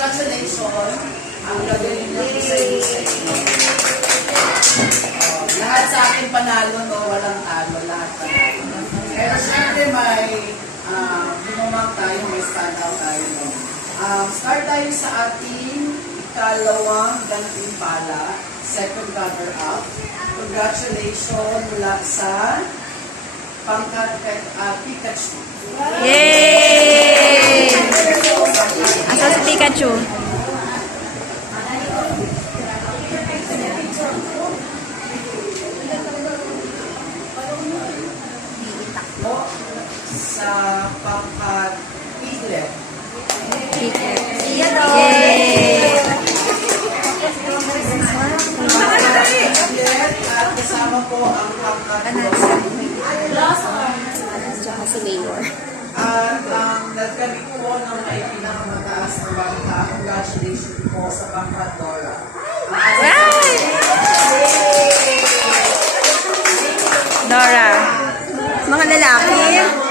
congratulations. Ang gagaling na po sa inyo. Lahat sa akin panalo, no? Walang talo. Lahat panalo. Pero syempre may binumang tayo, may stand out tayo. No? Start tayo sa ating ikalawang gantimpala, second runner-up. Congratulations mula sa pangkat Pikachu. Yay! Asa si Pikachu? Sa pangkat Piglet. Yay! At kasama po ang pangkat Tsaka si Mayor. at ang nagkamit po ng may pinakamataas na bangka. Congratulations po sa pangkat Dora. Dora. Mga lalaki.